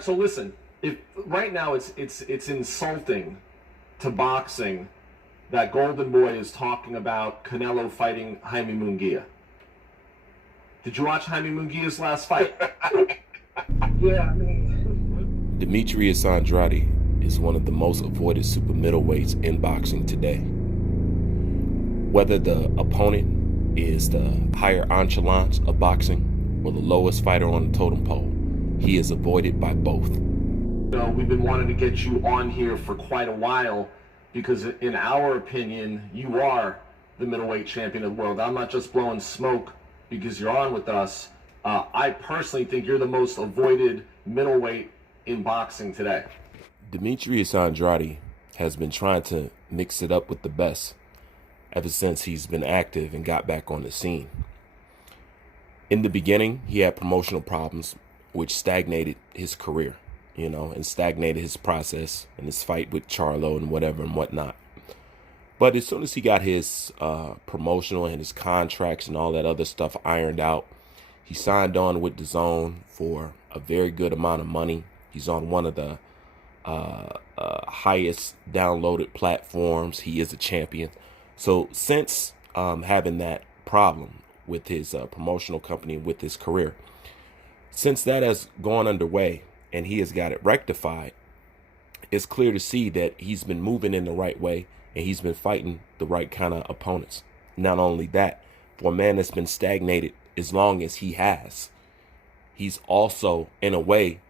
So listen, if right now it's insulting to boxing that Golden Boy is talking about Canelo fighting Jaime Munguia. Did you watch Jaime Munguia's last fight? Yeah, I mean, Demetrius Andrade is one of the most avoided super middleweights in boxing today. Whether the opponent is the higher echelons of boxing or the lowest fighter on the totem pole, he is avoided by both. We've been wanting to get you on here for quite a while because in our opinion, you are the middleweight champion of the world. I'm not just blowing smoke because you're on with us. I personally think you're the most avoided middleweight in boxing today. Demetrius Andrade has been trying to mix it up with the best ever since he's been active and got back on the scene. In the beginning, he had promotional problems, which stagnated his career, and stagnated his process and his fight with Charlo and whatever and whatnot. But as soon as he got his promotional and his contracts and all that other stuff ironed out, he signed on with DAZN for a very good amount of money. He's on one of the highest downloaded platforms. He is a champion. So since having that problem with his promotional company, with his career, since that has gone underway and he has got it rectified, it's clear to see that he's been moving in the right way and he's been fighting the right kind of opponents. Not only that, for a man that's been stagnated as long as he has, he's also, in a way,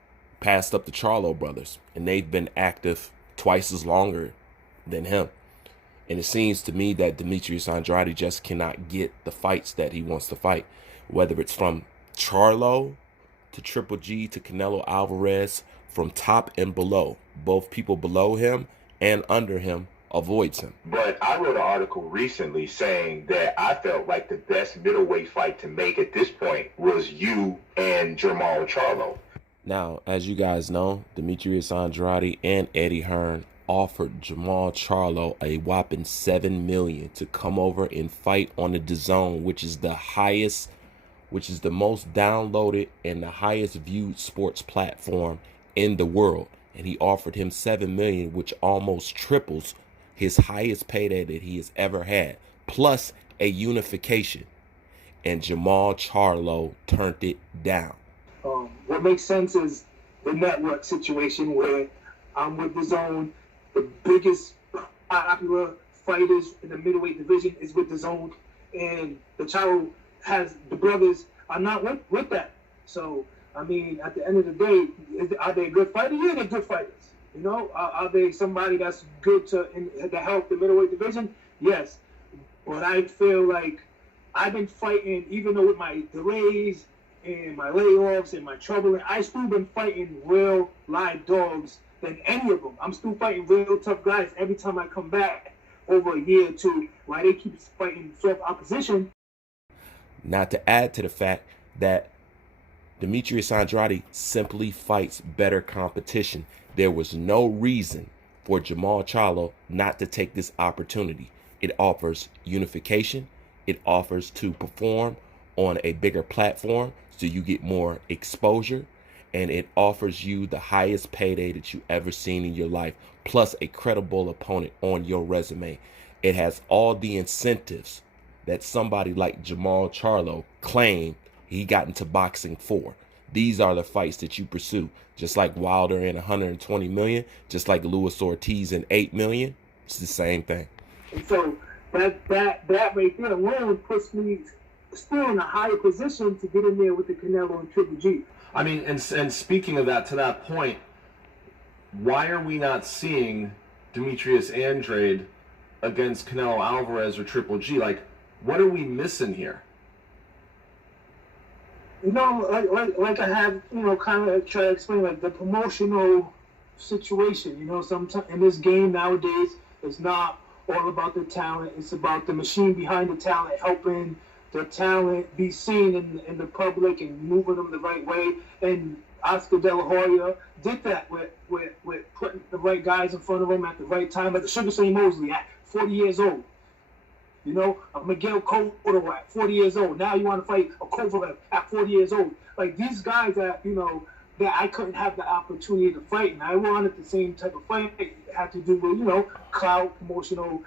passed up the Charlo brothers, and they've been active twice as longer than him. And it seems to me that Demetrius Andrade just cannot get the fights that he wants to fight, whether it's from Charlo to Triple G to Canelo Alvarez, from top and below. Both people below him and under him avoids him. But I wrote an article recently saying that I felt like the best middleweight fight to make at this point was you and Jermall Charlo. Now, as you guys know, Demetrius Andrade and Eddie Hearn offered Jermall Charlo a whopping $7 million to come over and fight on the DAZN, which is the highest, which is the most downloaded and the highest viewed sports platform in the world. And he offered him $7 million, which almost triples his highest payday that he has ever had, plus a unification. And Jermall Charlo turned it down. What makes sense is the network situation where I'm with DAZN. The biggest popular fighters in the middleweight division is with DAZN, and the Charlo has the brothers are not with that. So I mean, at the end of the day, are they good fighters? Yeah, they're good fighters. Are they somebody that's good to help the middleweight division? Yes, but I feel like I've been fighting, even though with my delays and my layoffs and my trouble, I still been fighting real live dogs than any of them. I'm still fighting real tough guys every time I come back over a year or two, while they keep fighting soft opposition. Not to add to the fact that Demetrius Andrade simply fights better competition. There was no reason for Jermall Charlo not to take this opportunity. It offers unification. It offers to perform on a bigger platform so you get more exposure, and it offers you the highest payday that you ever seen in your life, plus a credible opponent on your resume. It has all the incentives that somebody like Jermall Charlo claimed he got into boxing for. These are the fights that you pursue, just like Wilder in 120 million, just like Luis Ortiz in 8 million. It's the same thing. And so that right there alone puts me still in a higher position to get in there with the Canelo and Triple G. I mean, and speaking of that, to that point, why are we not seeing Demetrius Andrade against Canelo Alvarez or Triple G? Like, what are we missing here? Like I have, kind of try to explain, like the promotional situation. Sometimes in this game nowadays, it's not all about the talent. It's about the machine behind the talent, helping the talent be seen in the public and moving them the right way. And Oscar De La Hoya did that with putting the right guys in front of him at the right time. Like the Sugar Ray Mosley at 40 years old. Miguel Cotto at 40 years old. Now you want to fight a Kovalev at 40 years old. Like these guys that, that I couldn't have the opportunity to fight, and I wanted the same type of fight. It had to do with, clout, promotional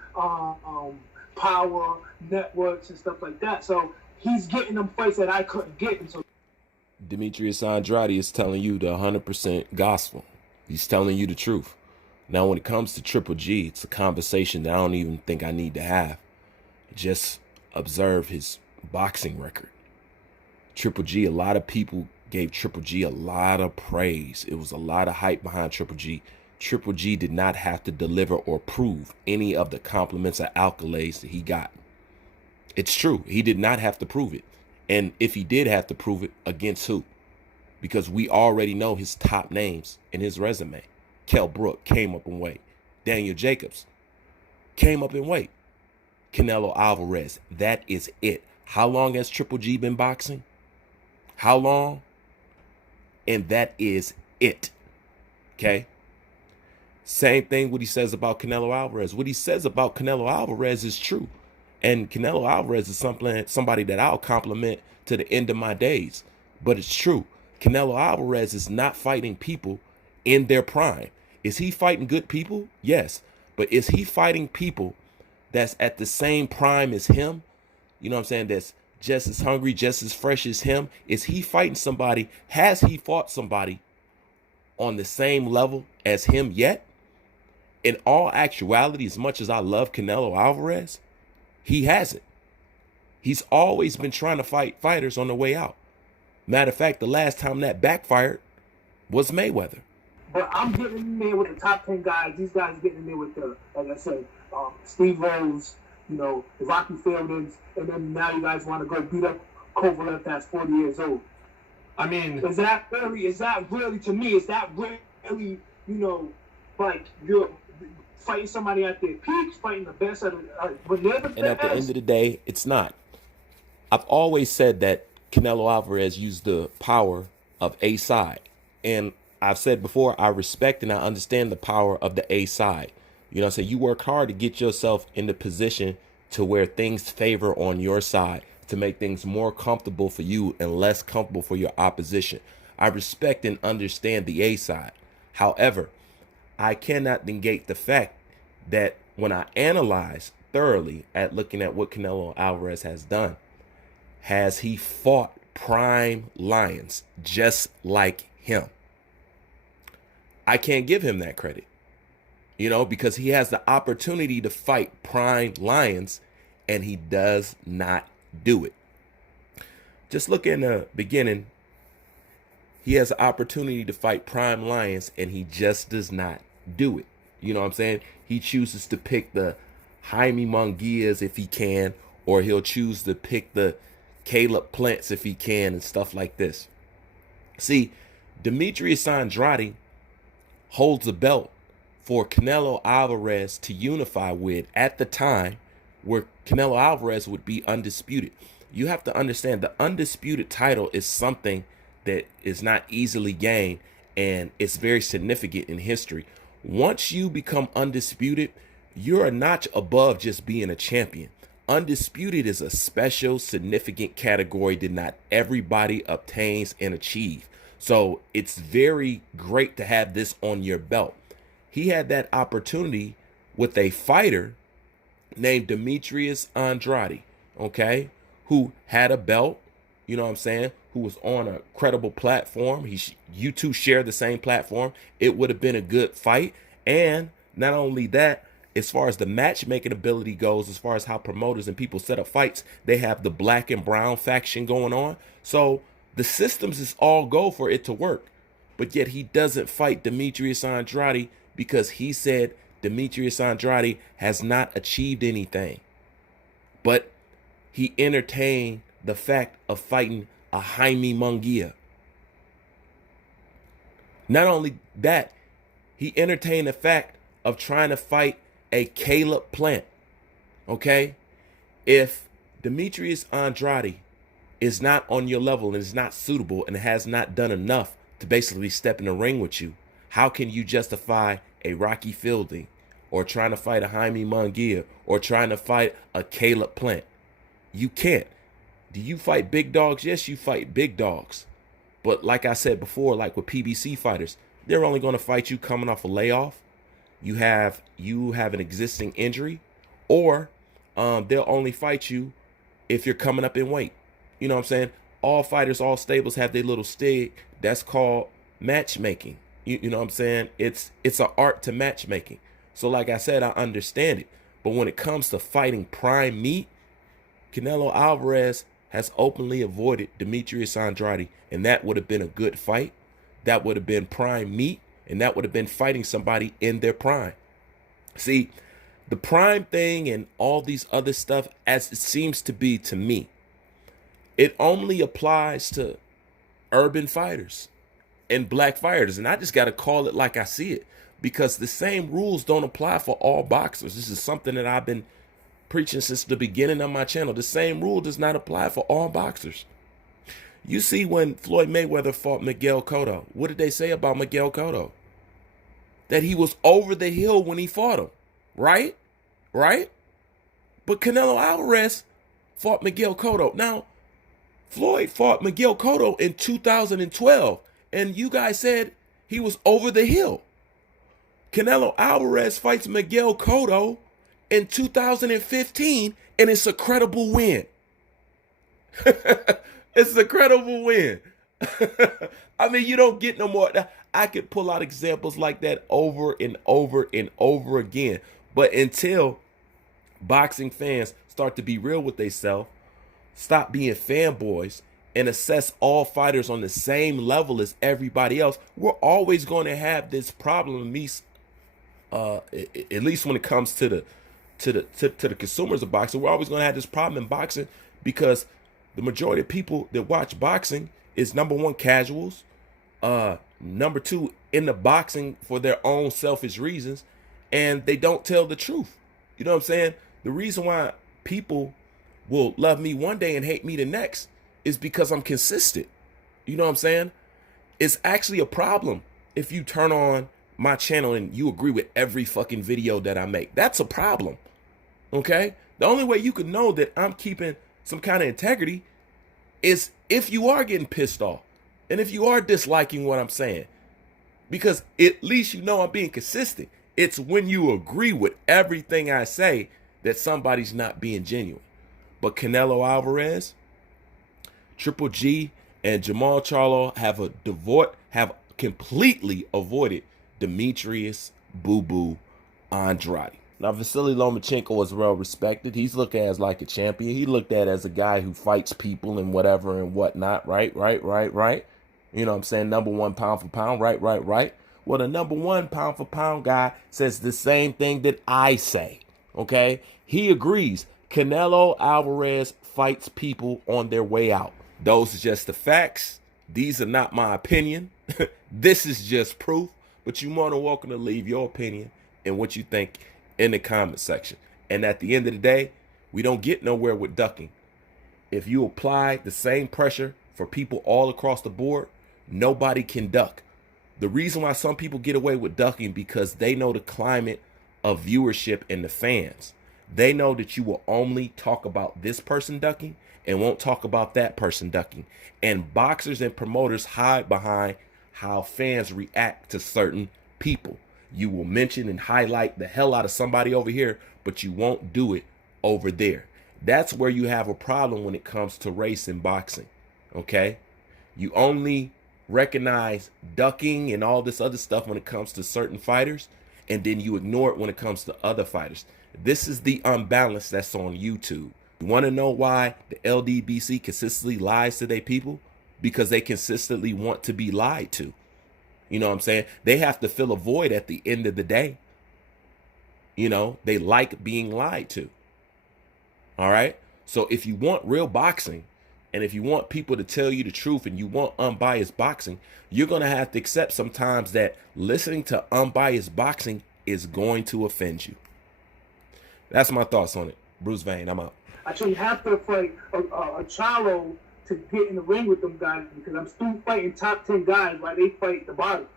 power, networks, and stuff like that. So he's getting them fights that I couldn't get. And so Demetrius Andrade is telling you the 100% gospel. He's telling you the truth. Now, when it comes to Triple G, it's a conversation that I don't even think I need to have. Just observe his boxing record. Triple G, a lot of people gave Triple G a lot of praise. It was a lot of hype behind Triple G. Triple G did not have to deliver or prove any of the compliments or accolades that he got. It's true. He did not have to prove it. And if he did have to prove it, against who? Because we already know his top names in his resume. Kell Brook came up in weight. Daniel Jacobs came up in weight. Canelo Alvarez, that is it. How long has Triple G been boxing? How long? And that is it. Okay? Same thing what he says about Canelo Alvarez. What he says about Canelo Alvarez is true. And Canelo Alvarez is somebody that I'll compliment to the end of my days. But it's true. Canelo Alvarez is not fighting people in their prime. Is he fighting good people? Yes. But is he fighting people that's at the same prime as him? You know what I'm saying? That's just as hungry, just as fresh as him. Is he fighting somebody? Has he fought somebody on the same level as him yet? In all actuality, as much as I love Canelo Alvarez, he hasn't. He's always been trying to fight fighters on the way out. Matter of fact, the last time that backfired was Mayweather. But I'm getting in there with the top 10 guys. These guys are getting in there with the, like I said, Steve Rose, the Rocky Fieldings, and then now you guys want to go beat up Kovalev that's 40 years old. I mean, is that really to me? Is that really like you're fighting somebody at their peak, fighting the best of when they're the best? And at the end of the day, it's not. I've always said that Canelo Alvarez used the power of a side, and I've said before, I respect and I understand the power of the A side. You know what I'm saying? You work hard to get yourself in the position to where things favor on your side, to make things more comfortable for you and less comfortable for your opposition. I respect and understand the A side. However, I cannot negate the fact that when I analyze thoroughly at looking at what Canelo Alvarez has done, has he fought prime lions just like him? I can't give him that credit, because he has the opportunity to fight prime lions and he does not do it. Just look in the beginning. He has the opportunity to fight prime lions and he just does not do it. You know what I'm saying? He chooses to pick the Jaime Munguias if he can, or he'll choose to pick the Caleb Plants if he can, and stuff like this. See, Demetrius Andrade holds a belt for Canelo Alvarez to unify with at the time where Canelo Alvarez would be undisputed. You have to understand the undisputed title is something that is not easily gained, and it's very significant in history. Once you become undisputed, you're a notch above just being a champion. Undisputed is a special, significant category that not everybody obtains and achieves. So it's very great to have this on your belt. He had that opportunity with a fighter named Demetrius Andrade, okay, who had a belt, you know what I'm saying, who was on a credible platform. You two share the same platform. It would have been a good fight. And not only that, as far as the matchmaking ability goes, as far as how promoters and people set up fights, they have the black and brown faction going on. So the systems is all go for it to work. But yet he doesn't fight Demetrius Andrade because he said Demetrius Andrade has not achieved anything. But he entertained the fact of fighting a Jaime Munguia. Not only that, he entertained the fact of trying to fight a Caleb Plant. Okay? If Demetrius Andrade is not on your level and is not suitable and has not done enough to basically step in the ring with you, how can you justify a Rocky Fielding or trying to fight a Jaime Munguia or trying to fight a Caleb Plant? You can't. Do you fight big dogs? Yes, you fight big dogs. But like I said before, like with PBC fighters, they're only going to fight you coming off a layoff. You have an existing injury, or they'll only fight you if you're coming up in weight. You know what I'm saying? All fighters, all stables have their little stig. That's called matchmaking. You know what I'm saying? It's an art to matchmaking. So like I said, I understand it. But when it comes to fighting prime meat, Canelo Alvarez has openly avoided Demetrius Andrade, and that would have been a good fight. That would have been prime meat, and that would have been fighting somebody in their prime. See, the prime thing and all these other stuff, as it seems to be to me, it only applies to urban fighters and black fighters. And I just got to call it like I see it, because the same rules don't apply for all boxers. This is something that I've been preaching since the beginning of my channel. The same rule does not apply for all boxers. You see, when Floyd Mayweather fought Miguel Cotto, what did they say about Miguel Cotto? That he was over the hill when he fought him, right? Right? But Canelo Alvarez fought Miguel Cotto. Now, Floyd fought Miguel Cotto in 2012, and you guys said he was over the hill. Canelo Alvarez fights Miguel Cotto in 2015, and it's a credible win. It's a credible win. I mean, you don't get no more. I could pull out examples like that over and over and over again. But until boxing fans start to be real with themselves, stop being fanboys, and assess all fighters on the same level as everybody else, we're always going to have this problem. At least when it comes to the consumers of boxing, we're always going to have this problem in boxing, because the majority of people that watch boxing is, number one, casuals, number two, into boxing for their own selfish reasons, and they don't tell the truth. You know what I'm saying? The reason why people will love me one day and hate me the next is because I'm consistent. You know what I'm saying? It's actually a problem if you turn on my channel and you agree with every fucking video that I make. That's a problem. Okay? The only way you can know that I'm keeping some kind of integrity is if you are getting pissed off and if you are disliking what I'm saying, because at least you know I'm being consistent. It's when you agree with everything I say that somebody's not being genuine. But Canelo Alvarez, Triple G, and Jamal Charlo have completely avoided Demetrius Boo Boo Andrade. Now, Vasily Lomachenko is well respected. He's looked at as like a champion. He looked at as a guy who fights people and whatever and whatnot. Right. You know what I'm saying? Number one pound for pound. Right. Well, the number one pound for pound guy says the same thing that I say. Okay. He agrees. Canelo Alvarez fights people on their way out. Those are just the facts. These are not my opinion. This is just proof. But you're more than welcome to leave your opinion and what you think in the comment section. And at the end of the day, we don't get nowhere with ducking. If you apply the same pressure for people all across the board, nobody can duck. The reason why some people get away with ducking, because they know the climate of viewership and the fans. They know that you will only talk about this person ducking and won't talk about that person ducking. And boxers and promoters hide behind how fans react to certain people. You will mention and highlight the hell out of somebody over here, but you won't do it over there. That's where you have a problem when it comes to race and boxing. Okay? You only recognize ducking and all this other stuff when it comes to certain fighters, and then you ignore it when it comes to other fighters. This is the unbalance that's on YouTube. You want to know why the LDBC consistently lies to their people? Because they consistently want to be lied to. You know what I'm saying? They have to fill a void at the end of the day. You know, they like being lied to. All right? So if you want real boxing, and if you want people to tell you the truth, and you want unbiased boxing, you're going to have to accept sometimes that listening to unbiased boxing is going to offend you. That's my thoughts on it. Bruce Vane, I'm out. I actually have to fight a Charlo to get in the ring with them guys, because I'm still fighting top 10 guys while they fight the bottom.